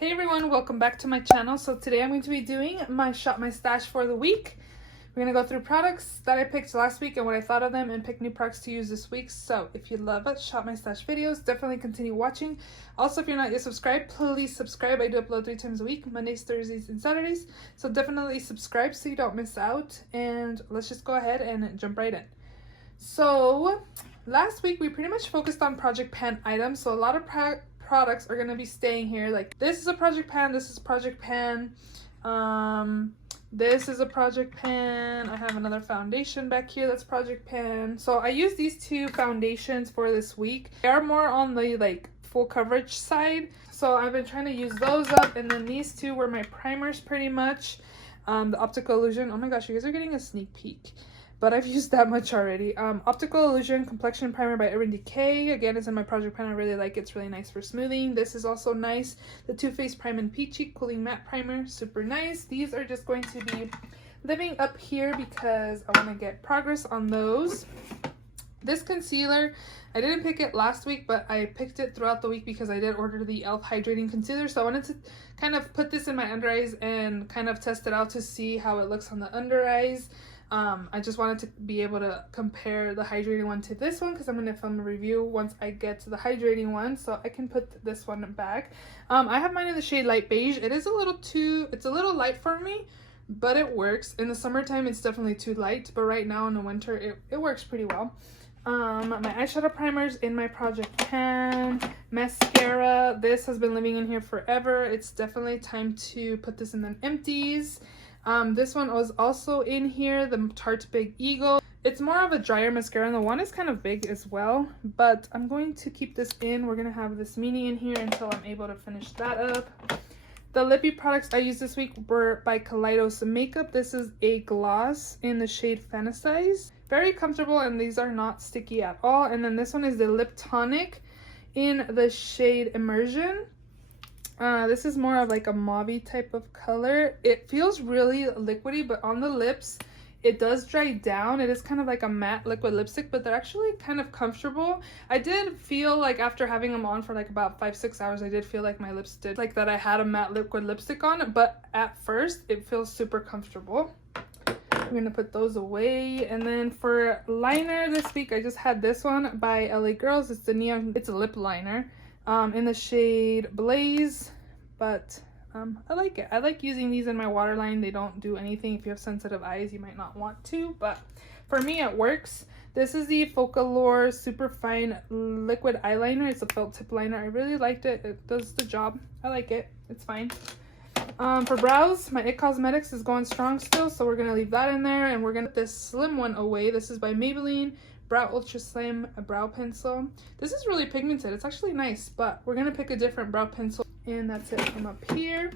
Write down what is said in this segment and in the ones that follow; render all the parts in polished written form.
Hey everyone, welcome back to my channel. So today I'm going to be doing my Shop My Stash for the week. We're going to go through products that I picked last week and what I thought of them and pick new products to use this week. So if you love Shop My Stash videos, definitely continue watching. Also, if you're not yet subscribed, please subscribe. I do upload 3 times a week, Mondays, Thursdays, and Saturdays. So definitely subscribe so you don't miss out. And let's just go ahead and jump right in. So last week we pretty much focused on project pan items. So a lot of products are going to be staying here. Like this is a project pan, this is project pan, this is a project pan. I have another foundation back here that's project pan. So I use these 2 foundations for this week. They are more on the like full coverage side, so I've been trying to use those up. And then these 2 were my primers pretty much. The Optical Illusion, oh my gosh, you guys are getting a sneak peek, but I've used that much already. Optical Illusion Complexion Primer by Urban Decay. Again, it's in my project pan. I really like it. It's really nice for smoothing. This is also nice. The Too Faced Prime and Peachy Cooling Matte Primer. Super nice. These are just going to be living up here because I want to get progress on those. This concealer, I didn't pick it last week, but I picked it throughout the week because I did order the e.l.f. Hydrating Concealer. So I wanted to kind of put this in my under eyes and kind of test it out to see how it looks on the under eyes. I just wanted to be able to compare the hydrating one to this one because I'm going to film a review once I get to the hydrating one, so I can put this one back. I have mine in the shade Light Beige. It is it's a little light for me, but it works. In the summertime, it's definitely too light, but right now in the winter, it works pretty well. My eyeshadow primers in my project pan. Mascara, this has been living in here forever. It's definitely time to put this in the empties. This one was also in here, the Tarte Big Eagle. It's more of a drier mascara, and the one is kind of big as well, but I'm going to keep this in. We're going to have this mini in here until I'm able to finish that up. The lippy products I used this week were by Kaleidos Makeup. This is a gloss in the shade Fantasize. Very comfortable, and these are not sticky at all. And then this one is the lip tonic in the shade Immersion. This is more of like a mauve type of color. It feels really liquidy, but on the lips it does dry down. It is kind of like a matte liquid lipstick, but they're actually kind of comfortable. I did feel like after having them on for like about 5-6 hours, I did feel like my lips did like that I had a matte liquid lipstick on, but at first it feels super comfortable. I'm gonna put those away. And then for liner this week, I just had this one by LA Girls. It's a lip liner in the shade Blaze, but I like it. I like using these in my waterline. They don't do anything. If you have sensitive eyes, you might not want to, but for me it works. This is the Focalure Super Fine Liquid Eyeliner. It's a felt tip liner. I really liked it. It does the job. I like it. It's fine. For brows, my IT Cosmetics is going strong still, so we're gonna leave that in there, and we're gonna put this slim one away. This is by Maybelline Brow Ultra Slim Brow Pencil. This is really pigmented. It's actually nice, but we're gonna pick a different brow pencil. And that's it from up here.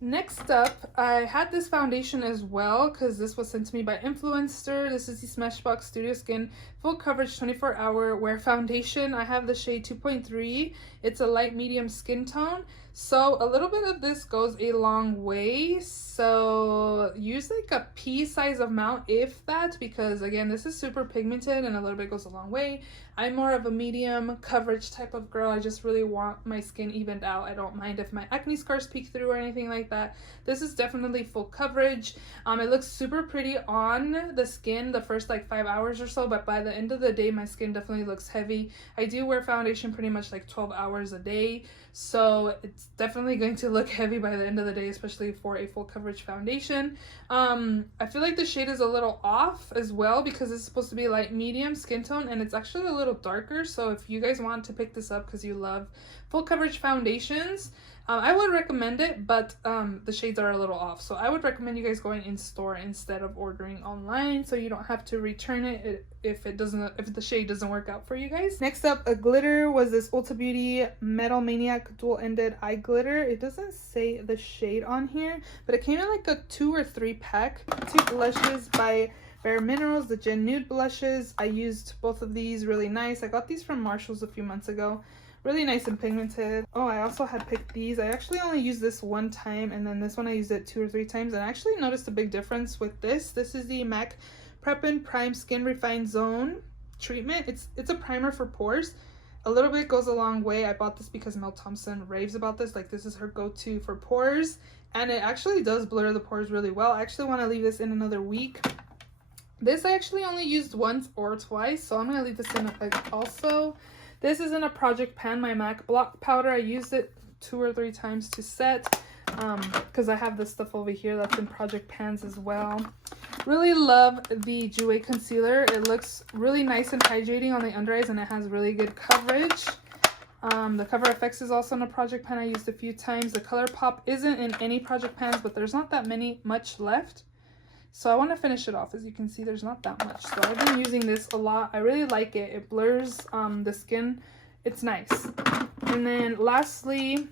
Next up, I had this foundation as well because this was sent to me by Influenster. This is the Smashbox Studio Skin Full Coverage 24-Hour Wear Foundation. I have the shade 2.3. It's a light medium skin tone. So a little bit of this goes a long way. So use like a pea size amount, if that, because again, this is super pigmented and a little bit goes a long way. I'm more of a medium coverage type of girl. I just really want my skin evened out. I don't mind if my acne scars peek through or anything like that. This is definitely full coverage. It looks super pretty on the skin the first like 5 hours or so, but by the end of the day, my skin definitely looks heavy. I do wear foundation pretty much like 12 hours a day, so it's definitely going to look heavy by the end of the day, especially for a full coverage foundation. I feel like the shade is a little off as well because it's supposed to be light medium skin tone, and it's actually a little darker. So if you guys want to pick this up because you love full coverage foundations, I would recommend it, but the shades are a little off, so I would recommend you guys going in store instead of ordering online, so you don't have to return it if the shade doesn't work out for you guys. Next up, a glitter was this Ulta Beauty Metal Maniac dual ended eye glitter. It doesn't say the shade on here, but it came in like a 2 or 3 pack. 2 blushes by Bare Minerals, the Gen Nude blushes. I used both of these, really nice. I got these from Marshall's a few months ago. Really nice and pigmented. Oh, I also had picked these. I actually only used this one time, and then this one I used it 2 or 3 times, and I actually noticed a big difference with this. This is the MAC Prep and Prime Skin Refined Zone treatment. It's a primer for pores. a little bit goes a long way. I bought this because Mel Thompson raves about this. Like, this is her go-to for pores, and it actually does blur the pores really well. I actually want to leave this in another week. This I actually only used once or twice, so I'm going to leave this in like also. This is in a project pan, my MAC block powder. I used it 2 or 3 times to set because I have this stuff over here that's in project pans as well. Really love the Jouer concealer. It looks really nice and hydrating on the under eyes, and it has really good coverage. The Cover FX is also in a project pan I used a few times. The Color Pop isn't in any project pans, but there's not that much left. So I want to finish it off. As you can see, there's not that much. So I've been using this a lot. I really like it. It blurs the skin. It's nice. And then lastly,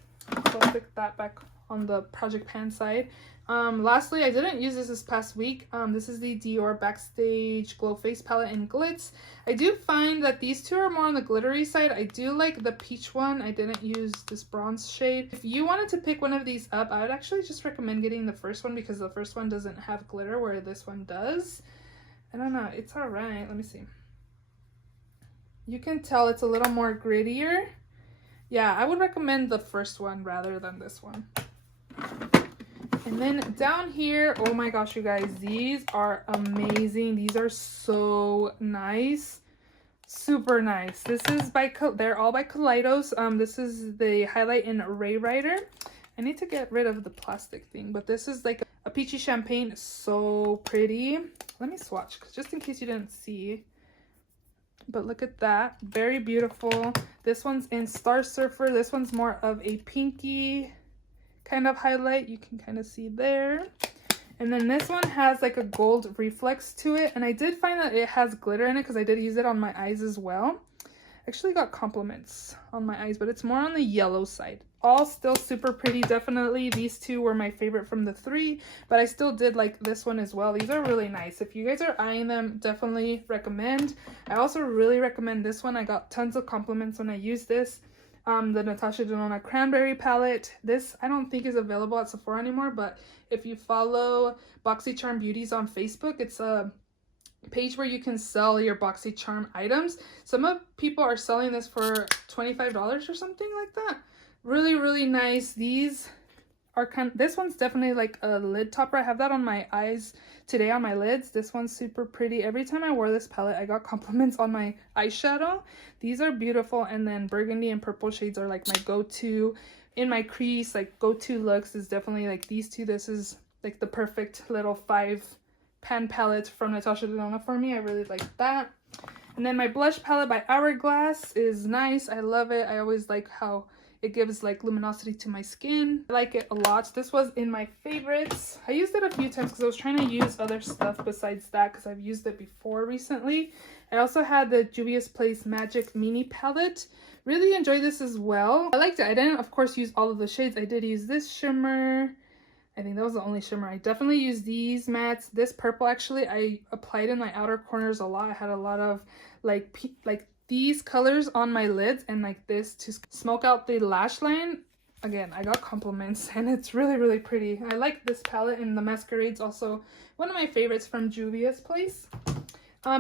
so I'll stick that back on the project pan side. Lastly, I didn't use this past week. This is the Dior Backstage Glow Face Palette in Glitz. I do find that these two are more on the glittery side. I do like the peach one. I didn't use this bronze shade. If you wanted to pick one of these up, I would actually just recommend getting the first one because the first one doesn't have glitter where this one does. I don't know. It's all right. Let me see. You can tell it's a little more grittier. Yeah, I would recommend the first one rather than this one. And then down here, oh my gosh, you guys, these are amazing. These are so nice. Super nice. This is they're all by Kaleidos. This is the highlight in Ray Rider. I need to get rid of the plastic thing, but this is like a peachy champagne. So pretty. Let me swatch just in case you didn't see. But look at that. Very beautiful. This one's in Star Surfer. This one's more of a pinky kind of highlight. You can kind of see there. And then this one has like a gold reflex to it. And I did find that it has glitter in it because I did use it on my eyes as well. Actually got compliments on my eyes, but it's more on the yellow side. All still super pretty. Definitely these two were my favorite from the 3, but I still did like this one as well. These are really nice. If you guys are eyeing them, definitely recommend. I also really recommend this one. I got tons of compliments when I used this. The Natasha Denona Cranberry palette. This I don't think is available at Sephora anymore, but if you follow BoxyCharm Beauties on Facebook, it's a page where you can sell your BoxyCharm items. Some people are selling this for $25 or something like that. Really, really nice. These are this one's definitely like a lid topper. I have that on my eyes today on my lids. This one's super pretty. Every time I wore this palette, I got compliments on my eyeshadow. These are beautiful. And then burgundy and purple shades are like my go-to in my crease. Like go-to looks is definitely like these two. This is like the perfect little 5-pan palette from Natasha Denona for me. I really like that. And then my blush palette by Hourglass is nice. I love it. I always like how it gives like luminosity to my skin. I like it a lot. This was in my favorites. I used it a few times because I was trying to use other stuff besides that because I've used it before recently. I also had the Juvia's Place Magic Mini Palette. Really enjoyed this as well. I liked it. I didn't, of course, use all of the shades. I did use this shimmer. I think that was the only shimmer. I definitely used these mattes. This purple, actually, I applied in my outer corners a lot. I had a lot of like these colors on my lids and like this to smoke out the lash line. Again, I got compliments and it's really, really pretty. I like this palette, and the Masquerade's also one of my favorites from Juvia's Place.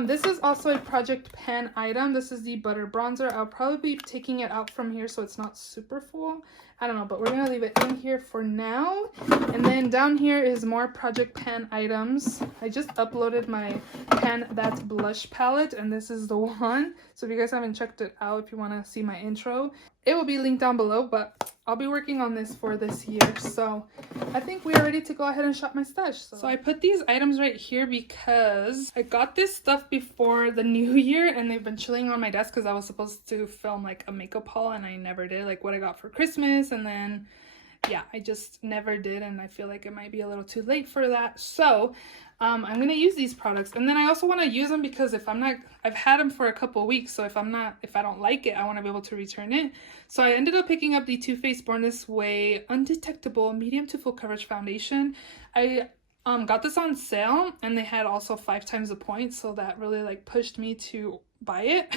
This is also a project pan item. This is the Butter Bronzer. I'll probably be taking it out from here so it's not super full. I don't know, but we're going to leave it in here for now. And then down here is more project pan items. I just uploaded my Pan That's Blush palette, and this is the one. So if you guys haven't checked it out, if you want to see my intro, it will be linked down below, but I'll be working on this for this year. So I think we are ready to go ahead and shop my stash. So I put these items right here because I got this stuff before the new year and they've been chilling on my desk because I was supposed to film like a makeup haul and I never did, like what I got for Christmas, and then yeah, I just never did, and I feel like it might be a little too late for that. So I'm gonna use these products, and then I also want to use them because if I'm not, I've had them for a couple weeks, so if I don't like it, I want to be able to return it. So I ended up picking up the Too Faced Born This Way Undetectable Medium to Full Coverage Foundation. I got this on sale, and they had also 5 times the points, so that really like pushed me to buy it.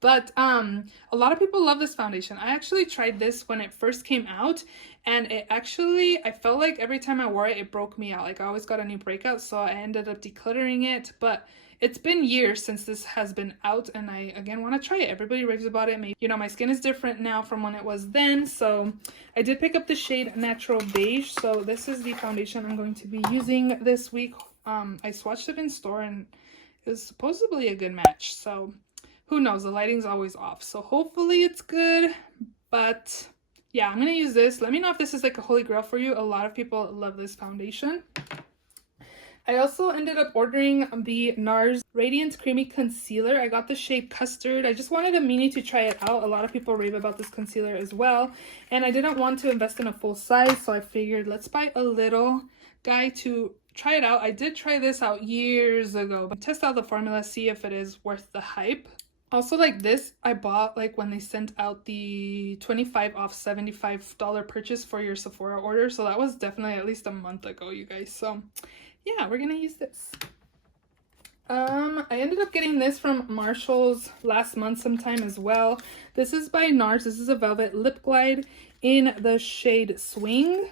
But a lot of people love this foundation. I actually tried this when it first came out, and it actually, I felt like every time I wore it, it broke me out. Like I always got a new breakout, so I ended up decluttering it, but it's been years since this has been out, and I again want to try it. Everybody raves about it. Maybe, you know, my skin is different now from when it was then, so I did pick up the shade Natural Beige. So this is the foundation I'm going to be using this week. I swatched it in store and it was supposedly a good match, so who knows, the lighting's always off, so hopefully it's good. But yeah, I'm gonna use this. Let me know if this is like a holy grail for you. A lot of people love this foundation. I also ended up ordering the NARS Radiant Creamy Concealer. I got the shade Custard. I just wanted a mini to try it out. A lot of people rave about this concealer as well. And I didn't want to invest in a full size, so I figured let's buy a little guy to try it out. I did try this out years ago, but test out the formula, see if it is worth the hype. Also, like this, I bought like when they sent out the 25 off $75 purchase for your Sephora order. So that was definitely at least a month ago, you guys. So yeah, we're gonna use this. I ended up getting this from Marshall's last month sometime as well. This is by NARS. This is a velvet lip glide in the shade Swing.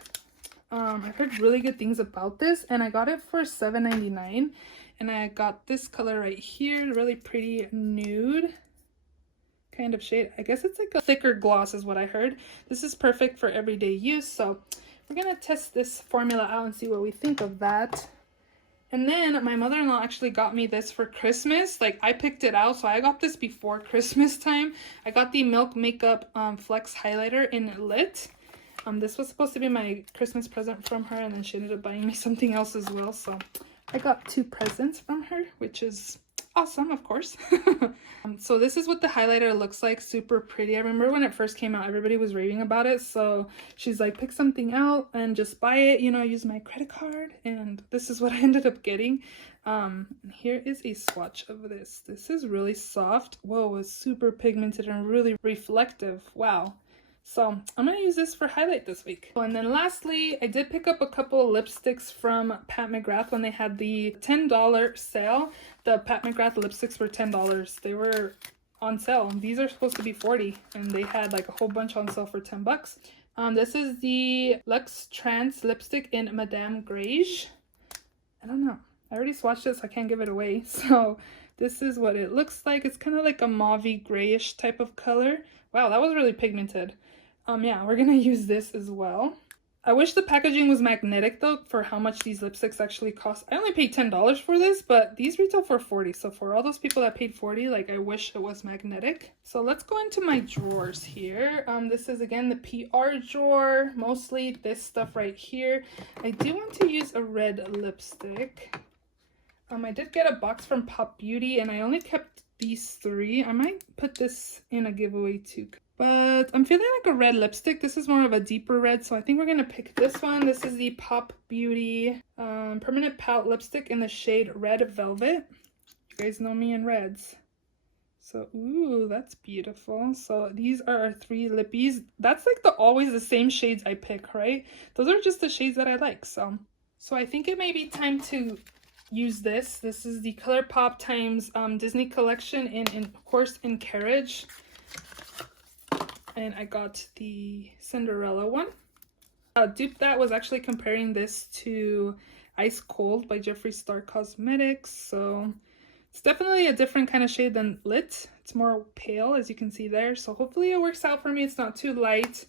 I've heard really good things about this, and I got it for $7.99. And I got this color right here, really pretty nude kind of shade. I guess it's like a thicker gloss is what I heard. This is perfect for everyday use, so we're gonna test this formula out and see what we think of that. And then my mother-in-law actually got me this for Christmas. Like, I picked it out, so I got this before Christmas time. I got the Milk Makeup Flex Highlighter in Lit. This was supposed to be my Christmas present from her, and then she ended up buying me something else as well. So I got 2 presents from her, which is awesome, of course. So this is what the highlighter looks like. Super pretty. I remember when it first came out, everybody was raving about it. So she's like, pick something out and just buy it, you know, use my credit card. And this is what I ended up getting. Here is a swatch of this. This is really soft. Whoa, it's super pigmented and really reflective. Wow. So I'm going to use this for highlight this week. And then lastly, I did pick up a couple lipsticks from Pat McGrath when they had the $10 sale. The Pat McGrath lipsticks were $10. They were on sale. These are supposed to be $40, and they had like a whole bunch on sale for $10. This is the Luxe Trance lipstick in Madame Grage. I don't know. I already swatched it, so I can't give it away. So this is what it looks like. It's kind of like a mauve-y grayish type of color. Wow, that was really pigmented. Yeah, we're gonna use this as well. I wish the packaging was magnetic though, for how much these lipsticks actually cost. I only paid $10 for this, but these retail for $40. So for all those people that paid $40, like, I wish it was magnetic. So let's go into my drawers here. This is again the PR drawer, mostly this stuff right here. I do want to use a red lipstick. I did get a box from Pop Beauty, and I only kept these 3. I might put this in a giveaway too. But I'm feeling like a red lipstick. This is more of a deeper red, so I think we're going to pick this one. This is the Pop Beauty Permanent Pout Lipstick in the shade Red Velvet. You guys know me in reds. So, ooh, that's beautiful. So these are our 3 lippies. That's like always the same shades I pick, right? Those are just the shades that I like. So I think it may be time to use this. This is the ColourPop times Disney collection of course, in Carriage. And I got the Cinderella one. Dupe That was actually comparing this to Ice Cold by Jeffree Star Cosmetics. So it's definitely a different kind of shade than Lit. It's more pale, as you can see there. So hopefully it works out for me. It's not too light.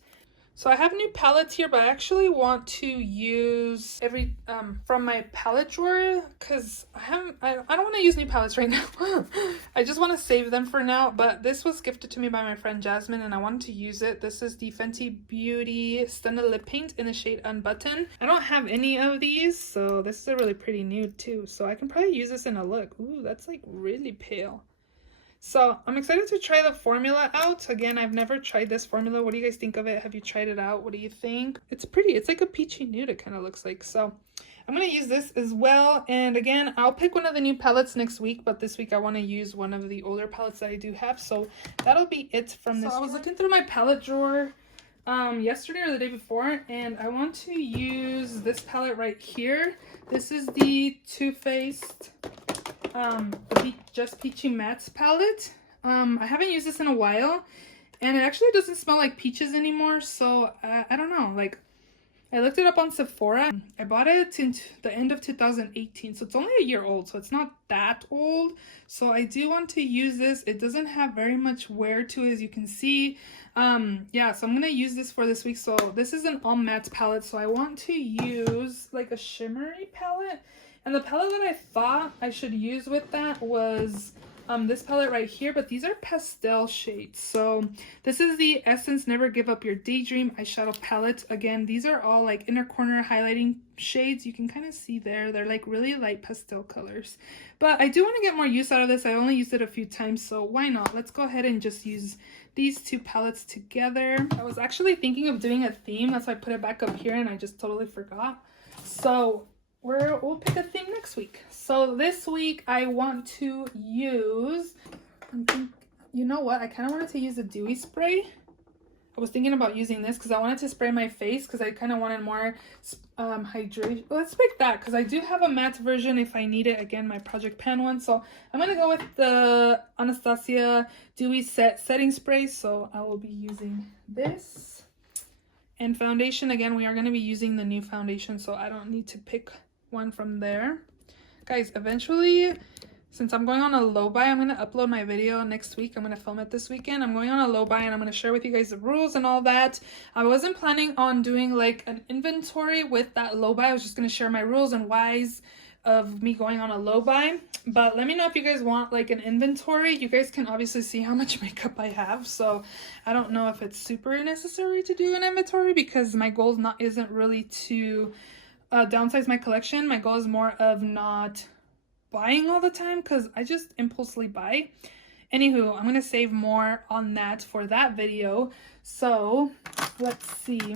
So I have new palettes here, but I actually want to use every from my palette drawer, because I don't want to use new palettes right now. I just want to save them for now. But this was gifted to me by my friend Jasmine, and I wanted to use it. This is the Fenty Beauty Stunna Lip Paint in the shade Unbutton. I don't have any of these, so this is a really pretty nude too. So I can probably use this in a look. Ooh, that's like really pale. So I'm excited to try the formula out. Again, I've never tried this formula. What do you guys think of it? Have you tried it out? What do you think? It's pretty. It's like a peachy nude, it kind of looks like. So I'm going to use this as well. And again, I'll pick one of the new palettes next week, but this week I want to use one of the older palettes that I do have. So that'll be it from this. So I was looking through my palette drawer yesterday or the day before, and I want to use this palette right here. This is the Too Faced Just Peachy Mattes palette. I haven't used this in a while, and it actually doesn't smell like peaches anymore, so I don't know, like, I looked it up on Sephora. I bought it in the end of 2018, so it's only a year old, so it's not that old. So I do want to use this. It doesn't have very much wear to it, as you can see. Yeah, so I'm gonna use this for this week. So this is an all matte palette, so I want to use like a shimmery palette. And the palette that I thought I should use with that was this palette right here, but these are pastel shades. So this is the Essence Never Give Up Your Daydream eyeshadow palette. Again, these are all like inner corner highlighting shades. You can kind of see there, they're like really light pastel colors. But I do want to get more use out of this. I only used it a few times, so why not? Let's go ahead and just use these two palettes together. I was actually thinking of doing a theme, that's why I put it back up here and I just totally forgot. So we'll pick a theme next week. So this week I want to use, you know what, I kind of wanted to use a dewy spray. I was thinking about using this because I wanted to spray my face because I kind of wanted more hydration. Let's pick that because I do have a matte version if I need it. Again, my Project Pan one. So I'm going to go with the Anastasia Dewy Setting Spray. So I will be using this. And foundation, again, we are going to be using the new foundation, so I don't need to pick one from there. Guys, eventually, since I'm going on a low buy, I'm going to upload my video next week. I'm going to film it this weekend. I'm going on a low buy and I'm going to share with you guys the rules and all that. I wasn't planning on doing like an inventory with that low buy. I was just going to share my rules and whys of me going on a low buy. But let me know if you guys want like an inventory. You guys can obviously see how much makeup I have, so I don't know if it's super necessary to do an inventory because my goal isn't really to downsize my collection. My goal is more of not buying all the time because I just impulsively buy. Anywho, I'm gonna save more on that for that video. So let's see.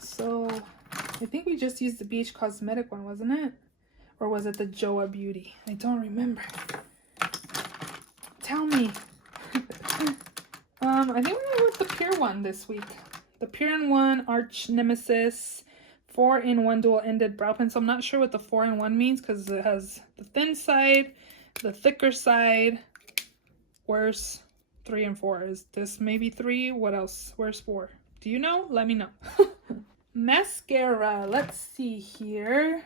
So I think we just used the BH Cosmetic one, wasn't it? Or was it the Joa Beauty? I don't remember. Tell me. I think we're gonna go with the Pure one this week. The Pure One Arch Nemesis 4-in-1 dual-ended brow pen. So I'm not sure what the 4-in-1 means because it has the thin side, the thicker side. Where's 3 and 4? Is this maybe 3? What else? Where's 4? Do you know? Let me know. Mascara. Let's see here.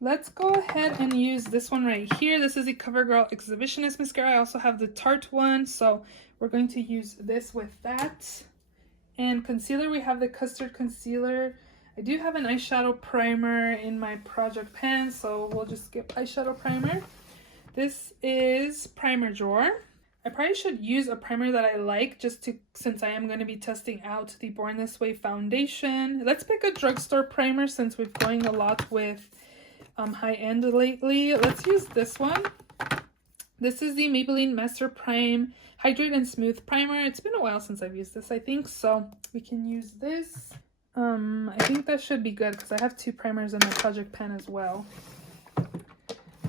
Let's go ahead and use this one right here. This is the CoverGirl Exhibitionist mascara. I also have the Tarte one, so we're going to use this with that. And concealer, we have the Custard Concealer. I do have an eyeshadow primer in my Project Pan, so we'll just skip eyeshadow primer. This is Primer Drawer. I probably should use a primer that I like since I am going to be testing out the Born This Way foundation. Let's pick a drugstore primer since we're going a lot with high-end lately. Let's use this one. This is the Maybelline Master Prime Hydrate and Smooth Primer. It's been a while since I've used this, I think, so we can use this. I think that should be good because I have 2 primers in my Project Pan as well.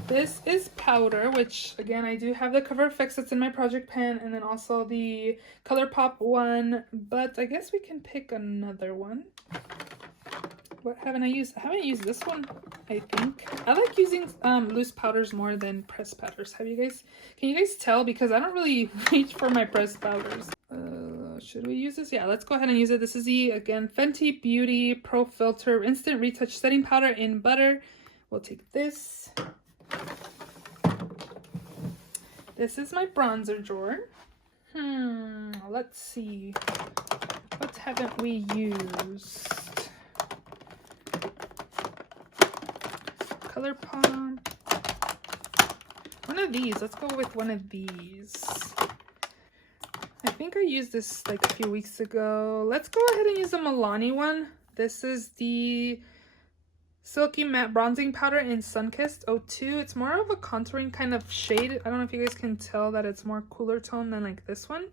This is powder, which again, I do have the Cover FX that's in my Project Pan, and then also the ColourPop one, but I guess we can pick another one. What haven't I used? I haven't used this one, I think. I like using loose powders more than pressed powders. Can you guys tell? Because I don't really reach for my pressed powders. Should we use this? Yeah, let's go ahead and use it. This is the, again, Fenty Beauty Pro Filter Instant Retouch Setting Powder in Butter. We'll take this. This is my bronzer drawer. Let's see. What haven't we used? ColourPop. One of these. Let's go with one of these. I think I used this like a few weeks ago. Let's go ahead and use the Milani one. This is the Silky Matte Bronzing Powder in Sunkissed 02. It's more of a contouring kind of shade. I don't know if you guys can tell that it's more cooler tone than like this one.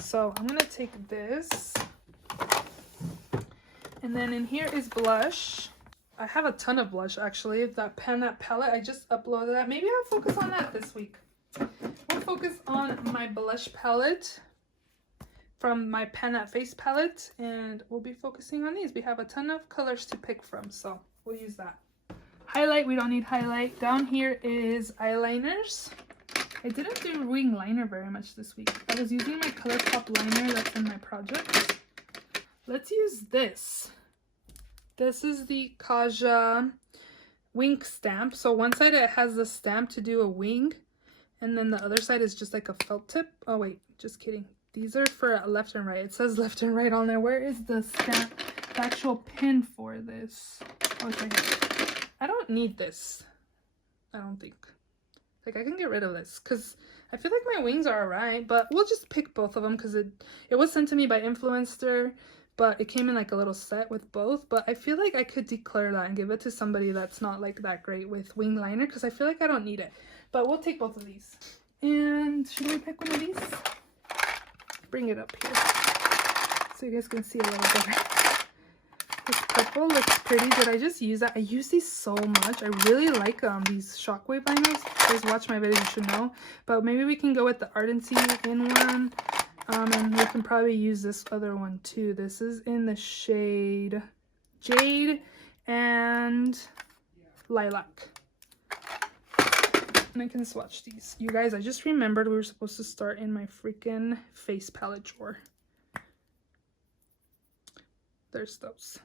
So I'm going to take this. And then in here is blush. I have a ton of blush actually. That palette, I just uploaded that. Maybe I'll focus on that this week. We'll focus on my blush palette from my Pan That Face palette, and we'll be focusing on these. We have a ton of colors to pick from, so we'll use that. Highlight, we don't need highlight. Down here is eyeliners. I didn't do wing liner very much this week. I was using my ColourPop liner that's in my project. let's use this. This is the Kaja wing stamp. So one side it has the stamp to do a wing, and then the other side is just like a felt tip. Oh wait, just kidding. These are for left and right. It says left and right on there. Where is the stamp, the actual pin for this? Oh, it's right here. I don't need this. I don't think. Like, I can get rid of this because I feel like my wings are alright, but we'll just pick both of them because it was sent to me by Influenster, but it came in like a little set with both. But I feel like I could declare that and give it to somebody that's not like that great with wing liner because I feel like I don't need it. But we'll take both of these. And should we pick one of these? Bring it up here so you guys can see a little better. This purple looks pretty. Did I just use that? I use these so much. I really like these shockwave binders. If you guys watch my videos, you should know. But maybe we can go with the Ardency in one. And we can probably use this other one too. This is in the shade Jade and Lilac. And I can swatch these. You guys, I just remembered we were supposed to start in my freaking face palette drawer. There's those.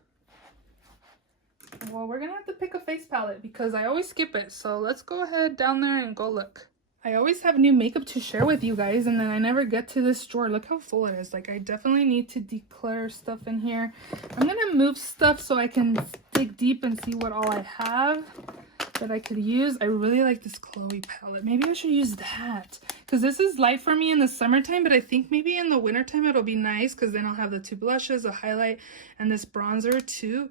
Well, we're gonna have to pick a face palette because I always skip it. So let's go ahead down there and go look. I always have new makeup to share with you guys, and then I never get to this drawer. Look how full it is. Like, I definitely need to declare stuff in here. I'm gonna move stuff so I can dig deep and see what all I have that I could use. I really like this Chloe palette. Maybe I should use that because this is light for me in the summertime, but I think maybe in the wintertime it'll be nice because then I'll have the two blushes, a highlight, and this bronzer too.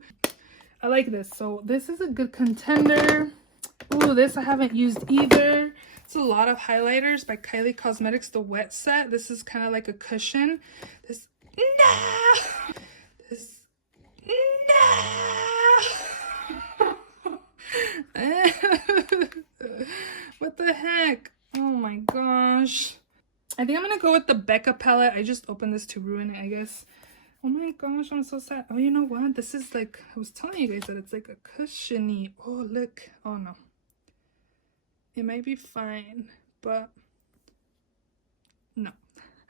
I like this. So this is a good contender. Ooh, this I haven't used either. It's a lot of highlighters by Kylie Cosmetics, the wet set. This is kind of like a cushion. This, nah! This, nah! What the heck? Oh my gosh. I think I'm gonna go with the Becca palette. I just opened this to ruin it, I guess. Oh my gosh, I'm so sad. Oh, you know what? This is like, I was telling you guys that it's like a cushiony. Oh, look. Oh no. It might be fine, but no.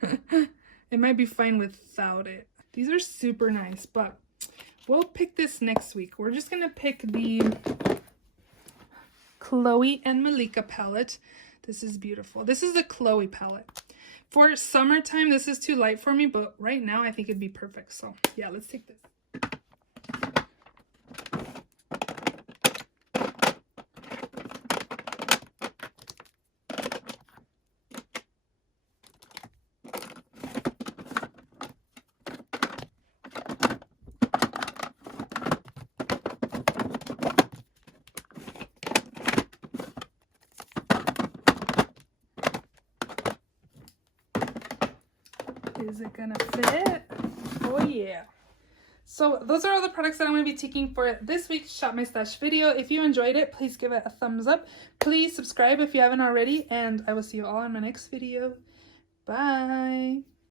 It might be fine without it. These are super nice, but we'll pick this next week. We're just gonna pick the Chloe and Malika palette. This is beautiful. This is the Chloe palette. For summertime, this is too light for me, but right now I think it'd be perfect. So yeah, let's take this. Is it gonna fit? Oh yeah. So those are all the products that I'm going to be taking for this week's Shop My Stash video. If you enjoyed it, please give it a thumbs up. Please subscribe if you haven't already, and I will see you all in my next video. Bye.